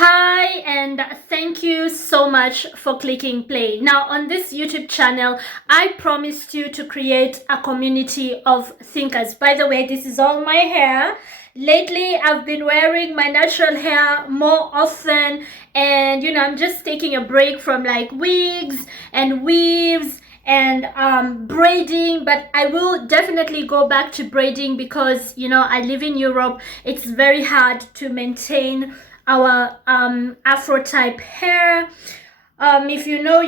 Hi, and thank you so much for clicking play. Now, on this YouTube channel, I promised you to create a community of thinkers. By the way, this is all my hair. Lately, I've been wearing my natural hair more often, and I'm just taking a break from like wigs and weaves and braiding, but I will definitely go back to braiding because I live in Europe. It's very hard to maintain our afro type hair. If you know,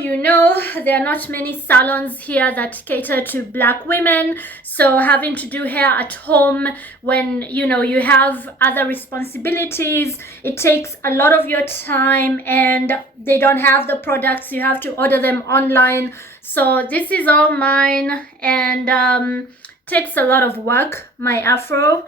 there are not many salons here that cater to black women, so having to do hair at home when you have other responsibilities, it takes a lot of your time, and they don't have the products. You have to order them online. So this is all mine, and takes a lot of work. My afro,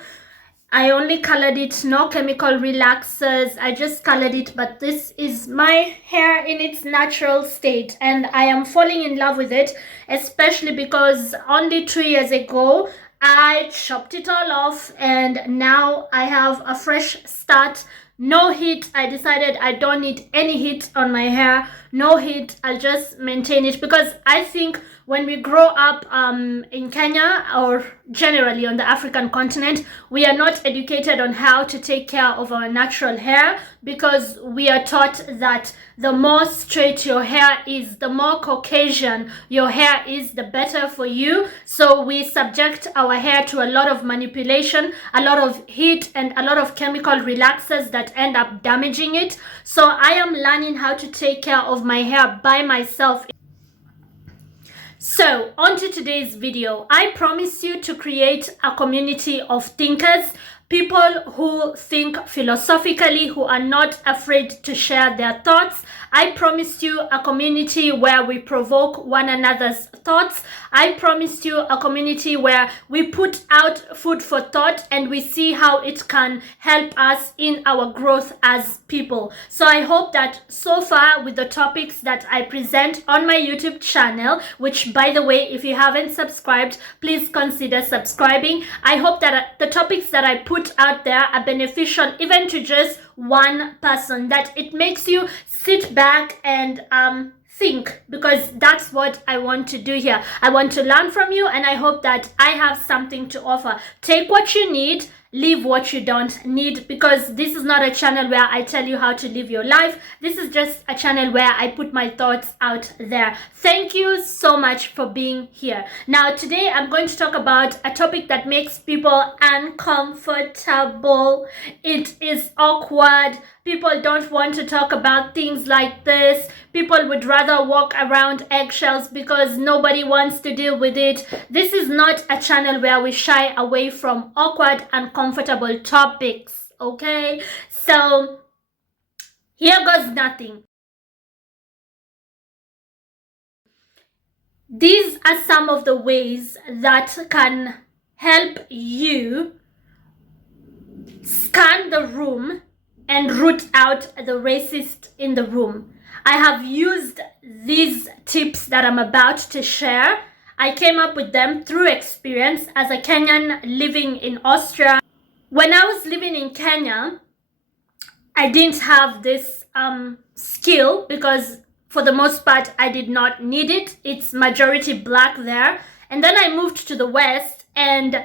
I only colored it, no chemical relaxers. I just colored it, but this is my hair in its natural state, and I am falling in love with it, especially because only 2 years ago I chopped it all off, and now I have a fresh start. No heat. I decided I don't need any heat on my hair. No heat. I'll just maintain it because I think when we grow up in Kenya, or generally on the African continent, we are not educated on how to take care of our natural hair, because we are taught that the more straight your hair is, the more Caucasian your hair is, the better for you. So we subject our hair to a lot of manipulation, a lot of heat, and a lot of chemical relaxers that end up damaging it. So I am learning how to take care of my hair by myself. So, on to today's video. I promise you to create a community of thinkers, people who think philosophically, who are not afraid to share their thoughts. I promised you a community where we provoke one another's thoughts. I promised you a community where we put out food for thought and we see how it can help us in our growth as people. So I hope that so far, with the topics that I present on my YouTube channel, which, by the way, if you haven't subscribed, please consider subscribing. I hope that the topics that I put out there are beneficial even to just one person, that it makes you sit back and think, because that's what I want to do here. I want to learn from you, and I hope that I have something to offer. Take what you need, leave what you don't need, because this is not a channel where I tell you how to live your life. This is just a channel where I put my thoughts out there. Thank you so much for being here. Now, today I'm going to talk about a topic that makes people uncomfortable. It is awkward. People don't want to talk about things like this. People would rather walk around eggshells because nobody wants to deal with it. This is not a channel where we shy away from awkward, uncomfortable topics, okay? So, here goes nothing. These are some of the ways that can help you scan the room and root out the racist in the room. I have used these tips that I'm about to share. I came up with them through experience as a Kenyan living in Austria. When I was living in Kenya, I didn't have this skill because for the most part I did not need it. It's majority black there. And then I moved to the West, and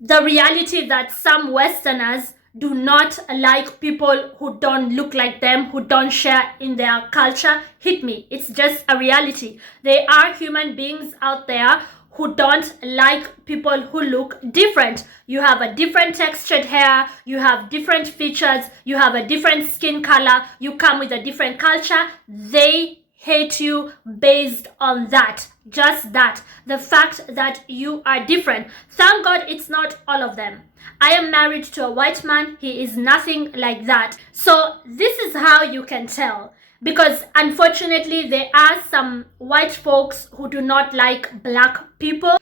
the reality that some Westerners do not like people who don't look like them, who don't share in their culture, hit me. It's just a reality. There are human beings out there who don't like people who look different. You have a different textured hair, you have different features, you have a different skin color, you come with a different culture. They hate you based on that. Just that. The fact that you are different. Thank God it's not all of them. I am married to a white man. He is nothing like that. So this is how you can tell. Because unfortunately, there are some white folks who do not like black people.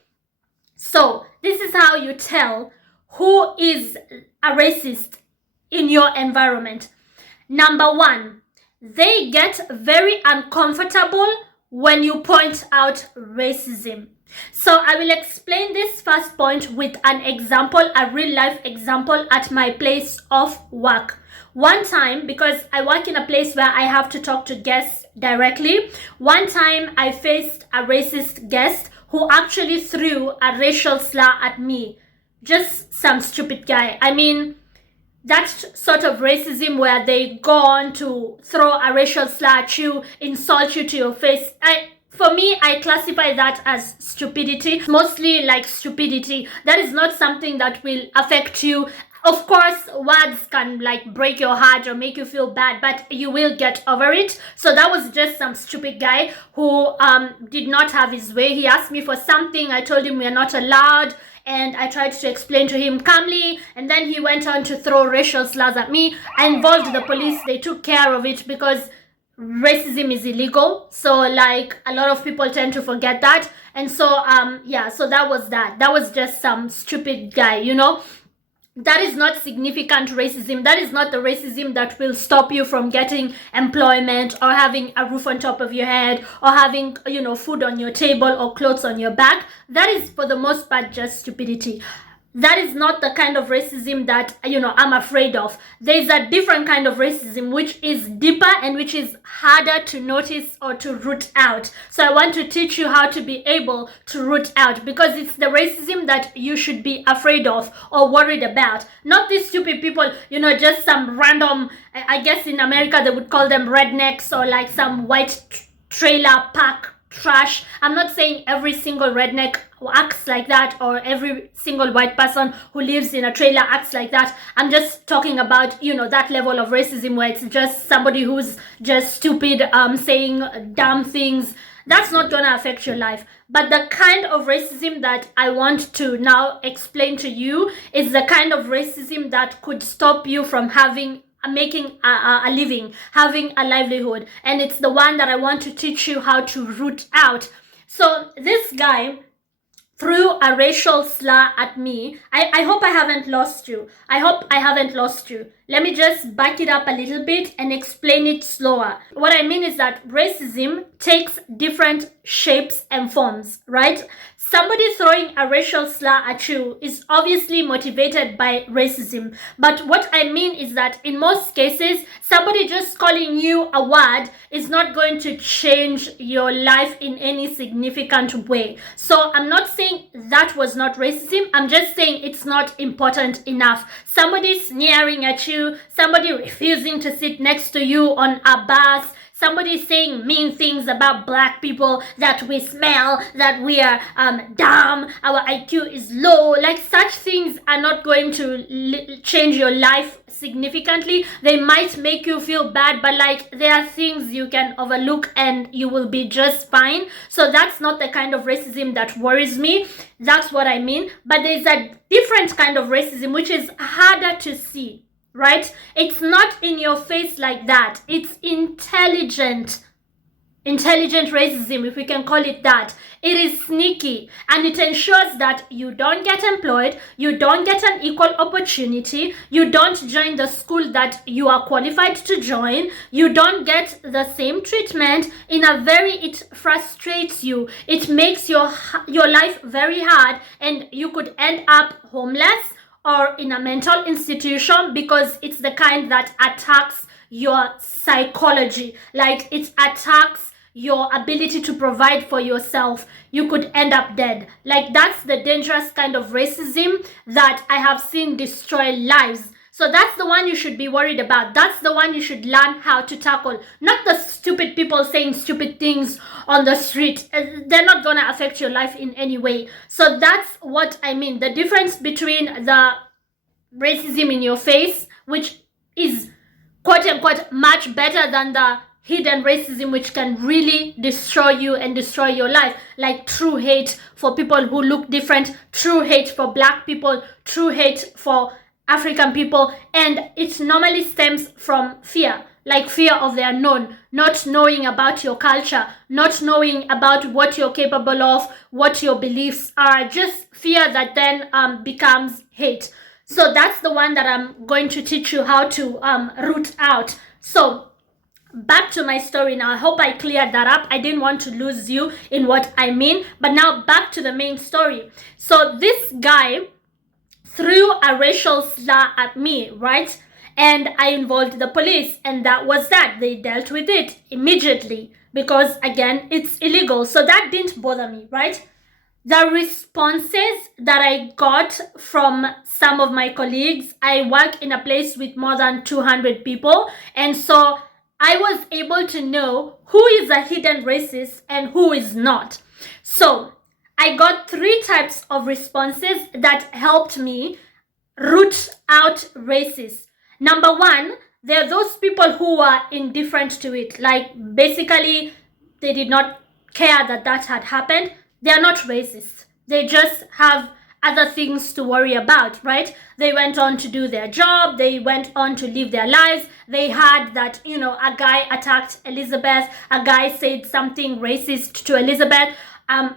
So this is how you tell who is a racist in your environment. Number one, they get very uncomfortable when you point out racism. So I will explain this first point with an example, a real life example at my place of work. One time, because I work in a place where I have to talk to guests directly, one time I faced a racist guest who actually threw a racial slur at me. Just some stupid guy. I mean, that sort of racism where they go on to throw a racial slur at you, insult you to your face. For me, I classify that as stupidity, mostly like stupidity. That is not something that will affect you. Of course, words can like break your heart or make you feel bad, but you will get over it. So that was just some stupid guy who did not have his way. He asked me for something. I told him we are not allowed. And I tried to explain to him calmly, and then he went on to throw racial slurs at me. I involved the police. They took care of it because racism is illegal. So like a lot of people tend to forget that. And so yeah, so that was that. That was just some stupid guy, you know. That is not significant racism. That is not the racism that will stop you from getting employment or having a roof on top of your head or having, you know, food on your table or clothes on your back. That is for the most part just stupidity. That is not the kind of racism that, you know, I'm afraid of. There's a different kind of racism which is deeper and which is harder to notice or to root out. So I want to teach you how to be able to root out, because it's the racism that you should be afraid of or worried about. Not these stupid people, you know, just some random, I guess in America they would call them rednecks, or like some white trailer park trash. I'm not saying every single redneck acts like that or every single white person who lives in a trailer acts like that. I'm just talking about, you know, that level of racism where it's just somebody who's just stupid, saying dumb things. That's not gonna affect your life. But the kind of racism that I want to now explain to you is the kind of racism that could stop you from making a living, having a livelihood. And it's the one that I want to teach you how to root out. So this guy threw a racial slur at me. I hope I haven't lost you. I hope I haven't lost you. Let me just back it up a little bit and explain it slower. What I mean is that racism takes different shapes and forms, right? Somebody throwing a racial slur at you is obviously motivated by racism. But what I mean is that in most cases, somebody just calling you a word is not going to change your life in any significant way. So I'm not saying that was not racism. I'm just saying it's not important enough. Somebody sneering at you, somebody refusing to sit next to you on a bus, somebody saying mean things about black people, that we smell, that we are dumb, our IQ is low. Like, such things are not going to change your life significantly. They might make you feel bad, but like, there are things you can overlook and you will be just fine. So that's not the kind of racism that worries me. That's what I mean. But there's a different kind of racism which is harder to see. Right? It's not in your face like that. It's intelligent racism, if we can call it that. It is sneaky, and it ensures that you don't get employed, you don't get an equal opportunity, you don't join the school that you are qualified to join, you don't get the same treatment. It frustrates you. It makes your life very hard, and you could end up homeless or in a mental institution, because it's the kind that attacks your psychology. Like, it attacks your ability to provide for yourself. You could end up dead. Like, that's the dangerous kind of racism that I have seen destroy lives. So that's the one you should be worried about. That's the one you should learn how to tackle. Not the stupid people saying stupid things on the street. They're not going to affect your life in any way. So that's what I mean. The difference between the racism in your face, which is quote unquote much better than the hidden racism, which can really destroy you and destroy your life. Like true hate for people who look different, true hate for black people, true hate for African people, and it normally stems from fear, like fear of the unknown, not knowing about your culture, not knowing about what you're capable of, what your beliefs are, just fear that then becomes hate. So that's the one that I'm going to teach you how to root out. So back to my story now. I hope I cleared that up. I didn't want to lose you in what I mean, but now back to the main story. So this guy threw a racial slur at me, right? and I involved the police, and that was that. They dealt with it immediately because, again, it's illegal. So that didn't bother me, right? The responses that I got from some of my colleagues, I work in a place with more than 200 people, and so I was able to know who is a hidden racist and who is not. So I got 3 types of responses that helped me root out racists. Number 1, there are those people who are indifferent to it. Like, basically, they did not care that that had happened. They are not racist. They just have other things to worry about, right? They went on to do their job. They went on to live their lives. They had that, a guy attacked Elizabeth. A guy said something racist to Elizabeth.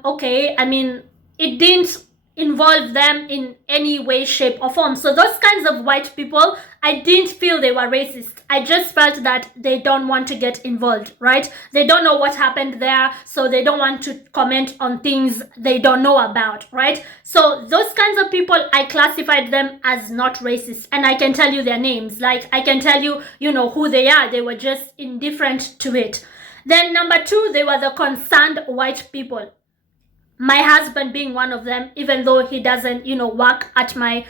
Okay, I mean, it didn't involve them in any way, shape, or form. So those kinds of white people, I didn't feel they were racist. I just felt that they don't want to get involved, right? They don't know what happened there, so they don't want to comment on things they don't know about, right? So those kinds of people, I classified them as not racist, and I can tell you their names. Like, I can tell you, who they are. They were just indifferent to it. Then number 2, they were the concerned white people. My husband being one of them, even though he doesn't, work at my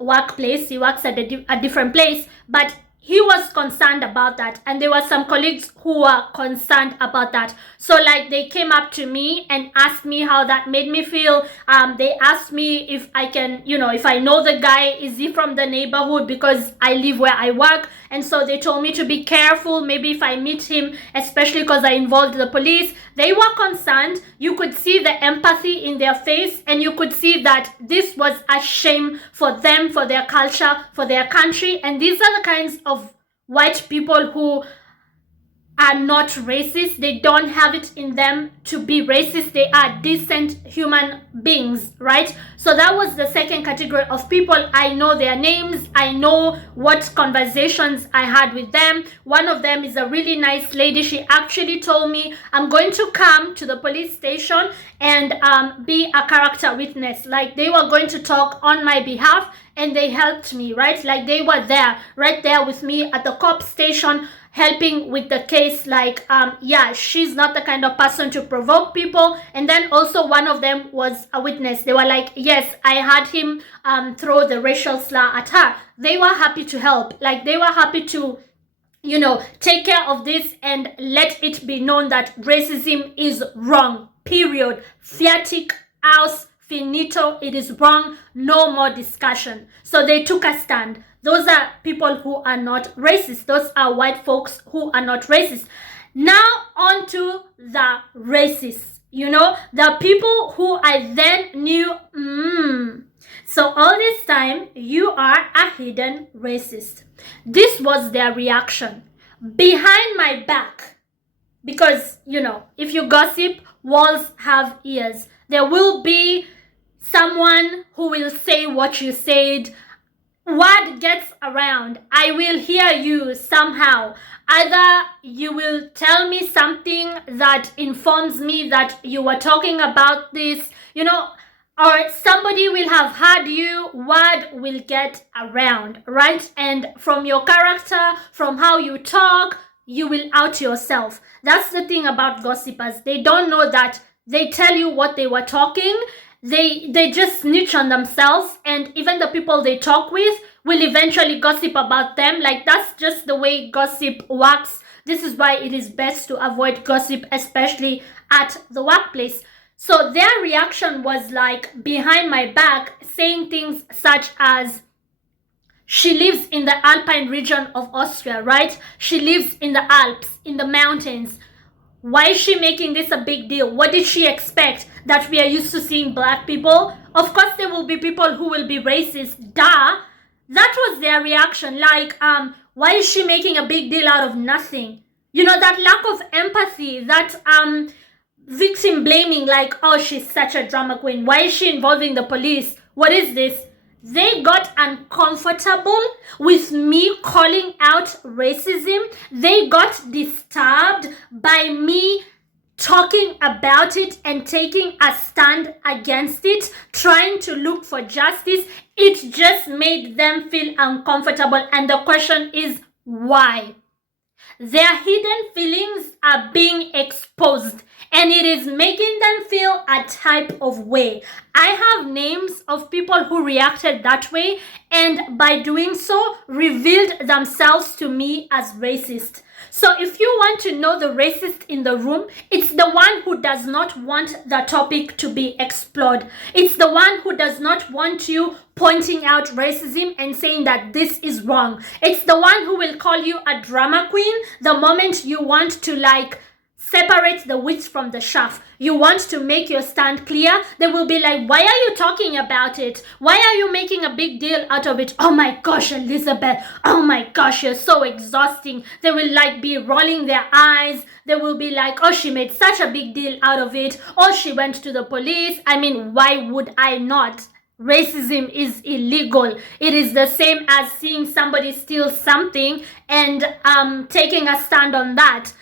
workplace. He works at a different place, but he was concerned about that, and there were some colleagues who were concerned about that. So, like, they came up to me and asked me how that made me feel. They asked me if I can, if I know the guy, is he from the neighborhood, because I live where I work. And so they told me to be careful, maybe if I meet him, especially because I involved the police. They were concerned. You could see the empathy in their face, and you could see that this was a shame for them, for their culture, for their country. And these are the kinds of white people who are not racist. They don't have it in them to be racist. They are decent human beings, right? So that was the second category of people. I know their names. I know what conversations I had with them. One of them is a really nice lady. She actually told me, I'm going to come to the police station and be a character witness. Like, they were going to talk on my behalf, and they helped me, right? Like, they were there, right there with me at the cop station, helping with the case. Like, she's not the kind of person to provoke people. And then also one of them was a witness. They were like, yes, I had him throw the racial slur at her. They were happy to help. Like, they were happy to, take care of this and let it be known that racism is wrong, period. Fiatic aus, finito, it is wrong, no more discussion. So they took a stand. Those are people who are not racist. Those are white folks who are not racist. Now on to the racists, the people who I then knew, so all this time, you are a hidden racist. This was their reaction. Behind my back, because, if you gossip, walls have ears. There will be someone who will say what you said. Word gets around. I will hear you somehow. Either you will tell me something that informs me that you were talking about this, or somebody will have heard you. Word will get around, right? And from your character, from how you talk, you will out yourself. That's the thing about gossipers. They don't know that they tell you what they were talking. They just snitch on themselves, and even the people they talk with will eventually gossip about them. Like, that's just the way gossip works. This is why it is best to avoid gossip, especially at the workplace. So their reaction was like, behind my back, saying things such as, she lives in the Alpine region of Austria, right? She lives in the Alps, in the mountains. Why is she making this a big deal? What did she expect? That we are used to seeing black people? Of course there will be people who will be racist. Duh. That was their reaction. Like, why is she making a big deal out of nothing? That lack of empathy, that victim blaming, like, oh, she's such a drama queen. Why is she involving the police? What is this? They got uncomfortable with me calling out racism. They got disturbed by me talking about it and taking a stand against it, trying to look for justice, it just made them feel uncomfortable. And the question is, why? Their hidden feelings are being exposed, and it is making them feel a type of way. I have names of people who reacted that way, and by doing so, revealed themselves to me as racist. So if you want to know the racist in the room, it's the one who does not want the topic to be explored. It's the one who does not want you pointing out racism and saying that this is wrong. It's the one who will call you a drama queen the moment you want to separate the wheat from the chaff. You want to make your stand clear. They will be like, why are you talking about it? Why are you making a big deal out of it? Oh my gosh, Elizabeth. Oh my gosh, you're so exhausting. They will be rolling their eyes. They will be like, oh, she made such a big deal out of it. Oh, she went to the police. I mean, why would I not? Racism is illegal. It is the same as seeing somebody steal something and taking a stand on that.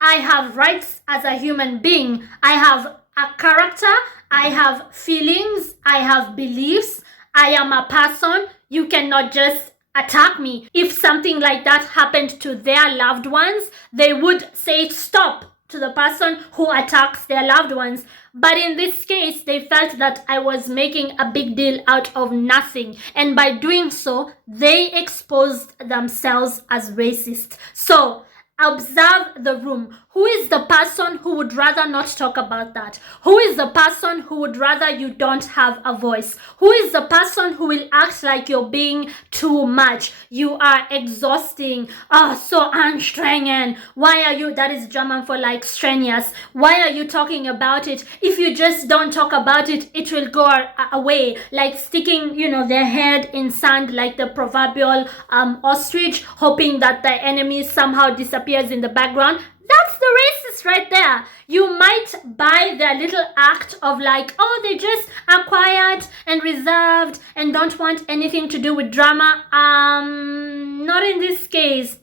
I have rights as a human being. I have a character. I have feelings. I have beliefs. I am a person. You cannot just attack me. If something like that happened to their loved ones, they would say stop to the person who attacks their loved ones. But in this case, they felt that I was making a big deal out of nothing. And by doing so, they exposed themselves as racist. So, observe the room. Who is the person who would rather not talk about that? Who is the person who would rather you don't have a voice? Who is the person who will act like you're being too much? You are exhausting. Oh, so anstrengend. Why are you, that is German for strenuous. Why are you talking about it? If you just don't talk about it, it will go away. Like sticking, their head in sand like the proverbial ostrich, hoping that the enemy somehow disappears in the background. That's the racist right there. You might buy their little act of oh, they just are quiet and reserved and don't want anything to do with drama. Not in this case.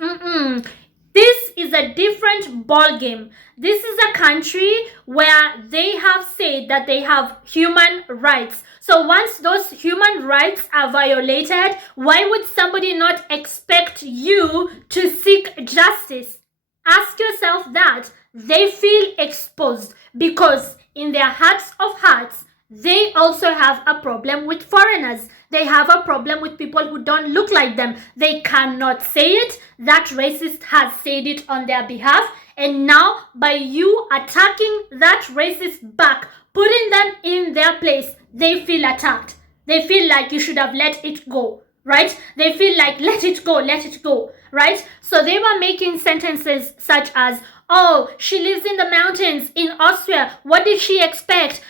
This is a different ball game. This is a country where they have said that they have human rights. So once those human rights are violated, why would somebody not expect you to seek justice? Ask yourself that. They feel exposed because in their hearts of hearts, they also have a problem with foreigners. They have a problem with people who don't look like them. They cannot say it. That racist has said it on their behalf. And now, by you attacking that racist back, putting them in their place, they feel attacked. They feel like you should have let it go, right? They feel like, let it go, right? So they were making sentences such as, oh, she lives in the mountains in Austria. What did she expect?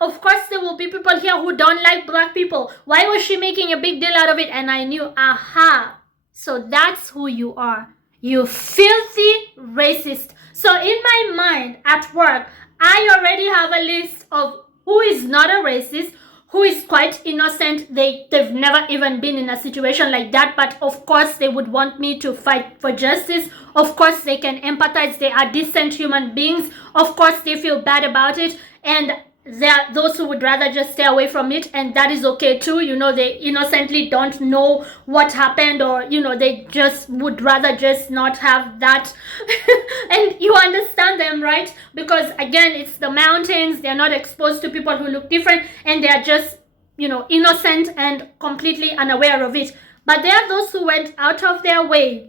Of course, there will be people here who don't like black people. Why was she making a big deal out of it? And I knew, aha. So that's who you are. You filthy racist. So in my mind at work, I already have a list of who is not a racist, who is quite innocent. They've never even been in a situation like that, but of course they would want me to fight for justice. Of course they can empathize. They are decent human beings. Of course they feel bad about it, and there are those who would rather just stay away from it, and that is okay too. They innocently don't know what happened, or they just would rather just not have that. And you understand them, right? Because again, it's the mountains. They're not exposed to people who look different, and they're just innocent and completely unaware of it. But there are those who went out of their way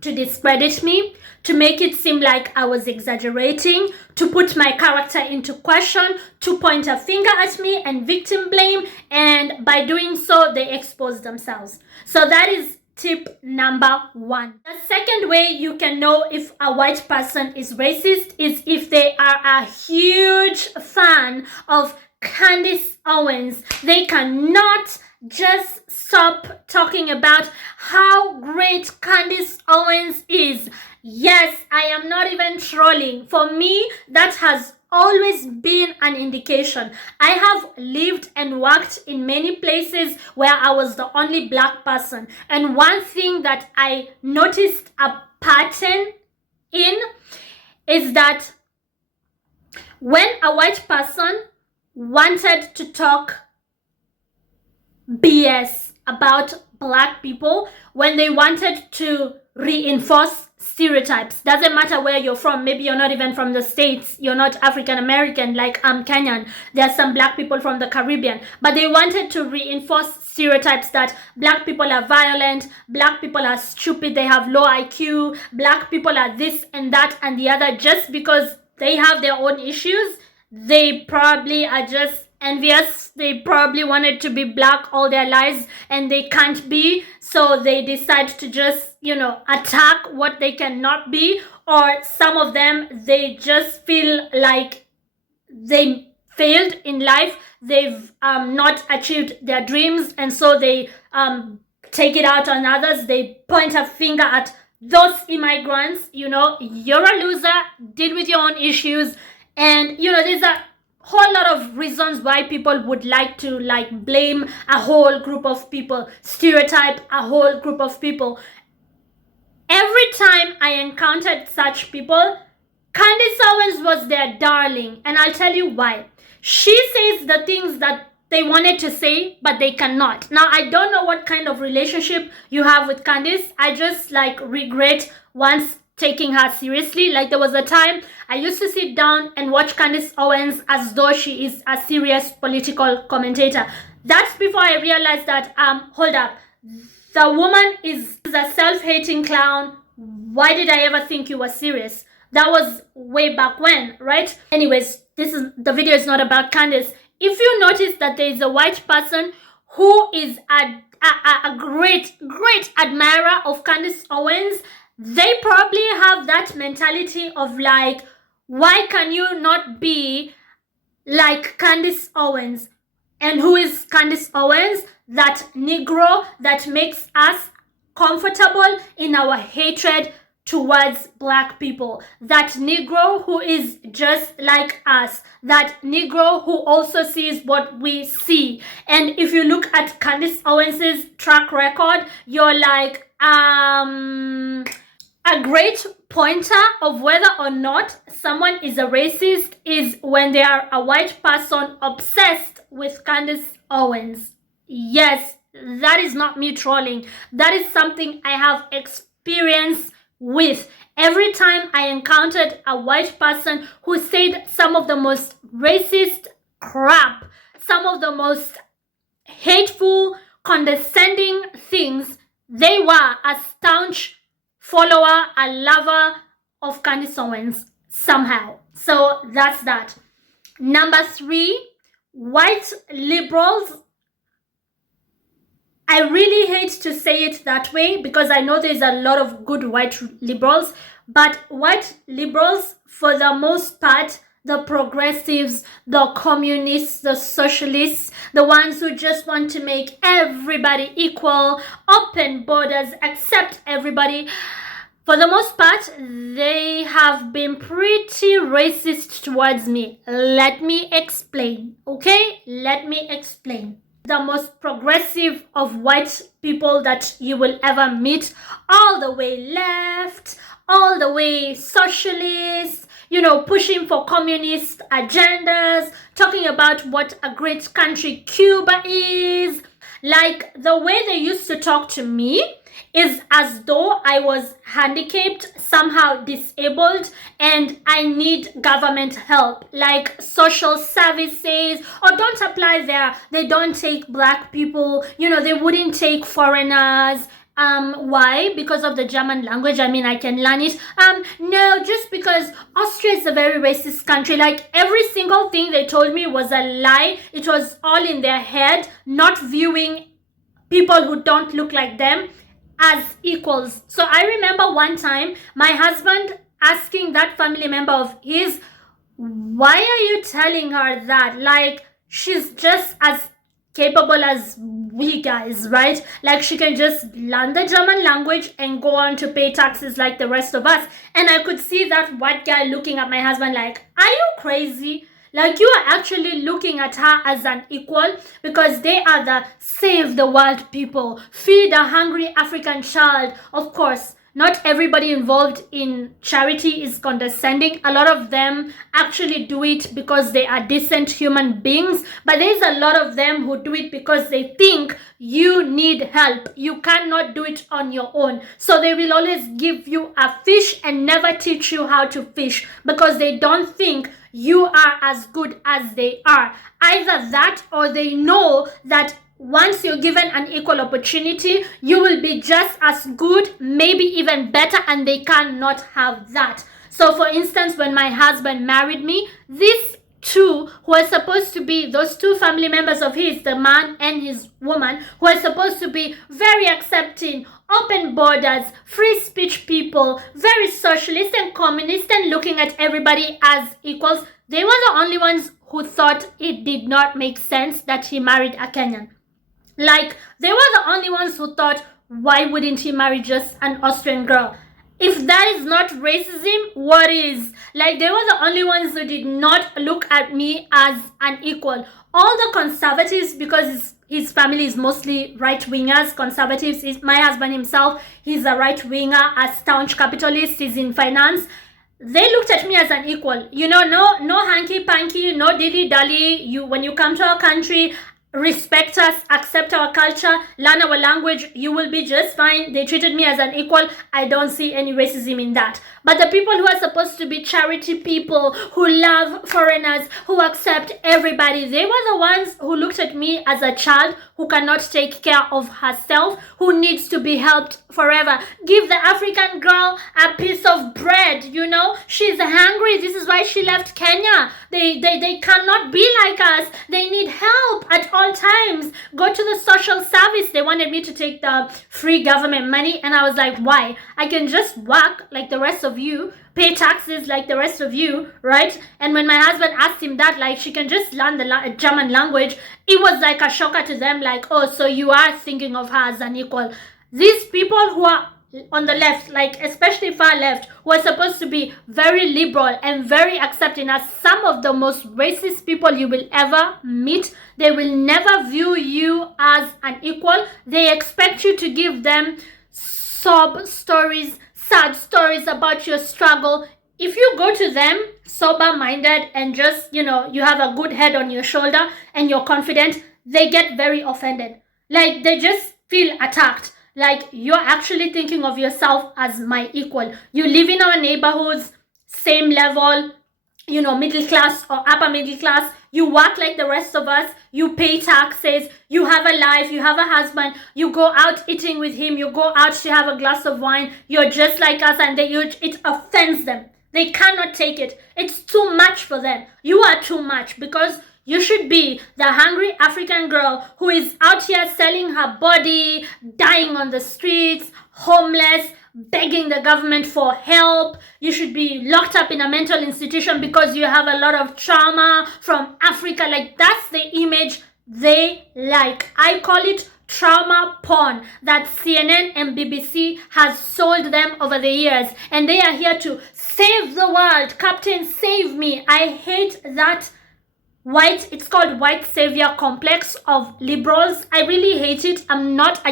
to discredit me, to make it seem like I was exaggerating, to put my character into question, to point a finger at me and victim blame, and by doing so, they expose themselves. So that is tip number 1. The second way you can know if a white person is racist is if they are a huge fan of Candace Owens. They cannot just stop talking about how great Candace Owens is. Yes, I am not even trolling. For me, that has always been an indication. I have lived and worked in many places where I was the only black person. And one thing that I noticed a pattern in is that When a white person wanted to talk BS about black people, when they wanted to reinforce stereotypes, doesn't matter where you're from, maybe you're not even from the States, you're not African American, like I'm Kenyan, there are some black people from the Caribbean, but they wanted to reinforce stereotypes that black people are violent, black people are stupid, they have low IQ, black people are this and that and the other, just because they have their own issues. They probably are just envious. They probably wanted to be black all their lives and they can't be, so they decide to just, attack what they cannot be. Or some of them, they just feel like they failed in life, they've not achieved their dreams, and so they take it out on others. They point a finger at those immigrants. You're a loser, deal with your own issues. And there's a whole lot of reasons why people would like to blame a whole group of people, stereotype a whole group of people. Every time I encountered such people, Candace Owens was their darling, and I'll tell you why. She says the things that they wanted to say, but they cannot. Now, I don't know what kind of relationship you have with Candace. I just regret once taking her seriously. There was a time I used to sit down and watch Candace Owens as though she is a serious political commentator. That's before I realized that, hold up, the woman is a self-hating clown. Why did I ever think you were serious? That was way back when, right? Anyways, the video is not about Candace. If you notice that there is a white person who is a great admirer of Candace Owens, they probably have that mentality of why can you not be like Candace Owens? And who is Candace Owens? That Negro that makes us comfortable in our hatred towards black people. That Negro who is just like us. That Negro who also sees what we see. And if you look at Candace Owens' track record, you're a great pointer of whether or not someone is a racist is when they are a white person obsessed with Candace Owens. Yes, that is not me trolling. That is something I have experience with. Every time I encountered a white person who said some of the most racist crap, some of the most hateful, condescending things, they were a staunch follower, a lover of Candace Owens somehow. So that's that. Number 3, white liberals. I really hate to say it that way because I know there's a lot of good white liberals, but white liberals, for the most part, the progressives, the communists, the socialists, the ones who just want to make everybody equal, open borders, accept everybody, for the most part, they have been pretty racist towards me. Let me explain, okay? Let me explain. The most progressive of white people that you will ever meet, all the way left, all the way socialist, pushing for communist agendas, talking about what a great country Cuba is. The way they used to talk to me is as though I was handicapped, somehow disabled, and I need government help, like social services. Or don't apply there. They don't take black people, they wouldn't take foreigners. Why? Because of the German language. I mean, I can learn it. No, just because Austria is a very racist country. Every single thing they told me was a lie. It was all in their head, not viewing people who don't look like them as equals. So I remember one time my husband asking that family member of his, why are you telling her that? She's just as capable as we guys, right? She can just learn the German language and go on to pay taxes like the rest of us. And I could see that white guy looking at my husband are you crazy? You are actually looking at her as an equal because they are the save the world people, feed a hungry African child. Of course, Not everybody involved in charity is condescending. A lot of them actually do it because they are decent human beings, but there's a lot of them who do it because they think you need help. You cannot do it on your own. So they will always give you a fish and never teach you how to fish because they don't think you are as good as they are. Either that, or they know that once you're given an equal opportunity, you will be just as good, maybe even better, and they cannot have that. So for instance, when my husband married me, these two who are supposed to be, those two family members of his, the man and his woman, who are supposed to be very accepting, open borders, free speech people, very socialist and communist and looking at everybody as equals, they were the only ones who thought it did not make sense that he married a Kenyan. Like, they were the only ones who thought, why wouldn't he marry just an Austrian girl? If that is not racism, what is? Like, they were the only ones who did not look at me as an equal. All the conservatives, because his family is mostly right-wingers, conservatives, my husband himself, he's a right-winger, a staunch capitalist, he's in finance. They looked at me as an equal. You know, no hanky-panky, no dilly-dally. When you come to our country, respect us, accept our culture, learn our language, you will be just fine. They treated me as an equal. I don't see any racism in that. But the people who are supposed to be charity people, who love foreigners, who accept everybody, they were the ones who looked at me as a child who cannot take care of herself, who needs to be helped forever. Give the African girl a piece of bread, you know? She's hungry. This is why she left Kenya. They cannot be like us. They need help at all times. Go to the social service. They wanted me to take the free government money, and I was like, why? I can just work like the rest of you, pay taxes like the rest of you, right? And when my husband asked him that, like, she can just learn the German language, it was like a shocker to them, like, oh, so you are thinking of her as an equal. These people who are on the left, like especially far left, who are supposed to be very liberal and very accepting, are some of the most racist people you will ever meet. They will never view you as an equal. They expect you to give them sob stories, sad stories about your struggle. If you go to them sober-minded and just, you know, you have a good head on your shoulder and you're confident, they get very offended. Like, they just feel attacked. Like, you're actually thinking of yourself as my equal. You live in our neighborhoods, same level, you know, middle class or upper middle class. You work like the rest of us. You pay taxes. You have a life. You have a husband. You go out eating with him. You go out to have a glass of wine. You're just like us, and it offends them. They cannot take it. It's too much for them. You are too much, because you should be the hungry African girl who is out here selling her body, dying on the streets, homeless, begging the government for help. You should be locked up in a mental institution because you have a lot of trauma from Africa. Like, that's the image they like. I call it trauma porn that CNN and BBC has sold them over the years, and they are here to save the world. Captain, save me. I hate that it's called white savior complex of liberals. I really hate it. I'm not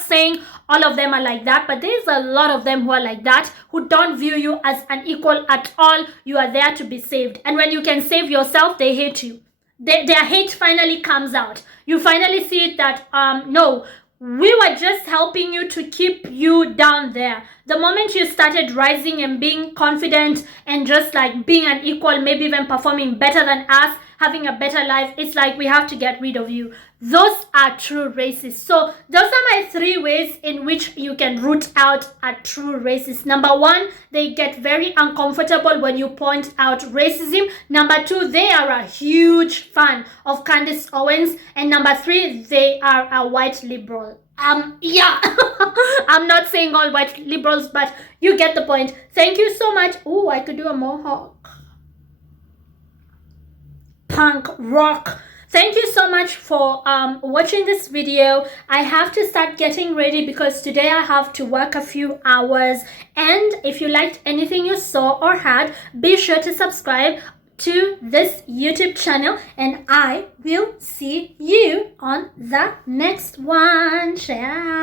saying all of them are like that, but there's a lot of them who are like that, who don't view you as an equal at all. You are there to be saved, and when you can save yourself, they hate you. Their hate finally comes out. You finally see it that no, we were just helping you to keep you down there. The moment you started rising and being confident and just like being an equal, maybe even performing better than us, having a better life, it's like we have to get rid of you. Those are true racists. So those are my 3 ways in which you can root out a true racist. Number 1, they get very uncomfortable when you point out racism. Number 2, they are a huge fan of Candace Owens. And number 3, they are a white liberal. Yeah, I'm not saying all white liberals, but you get the point. Thank you so much. Oh, I could do a mohawk. Punk rock. Thank you so much for watching this video. I have to start getting ready because today I have to work a few hours. And if you liked anything you saw or heard, be sure to subscribe to this YouTube channel, and I will see you on the next one. Ciao.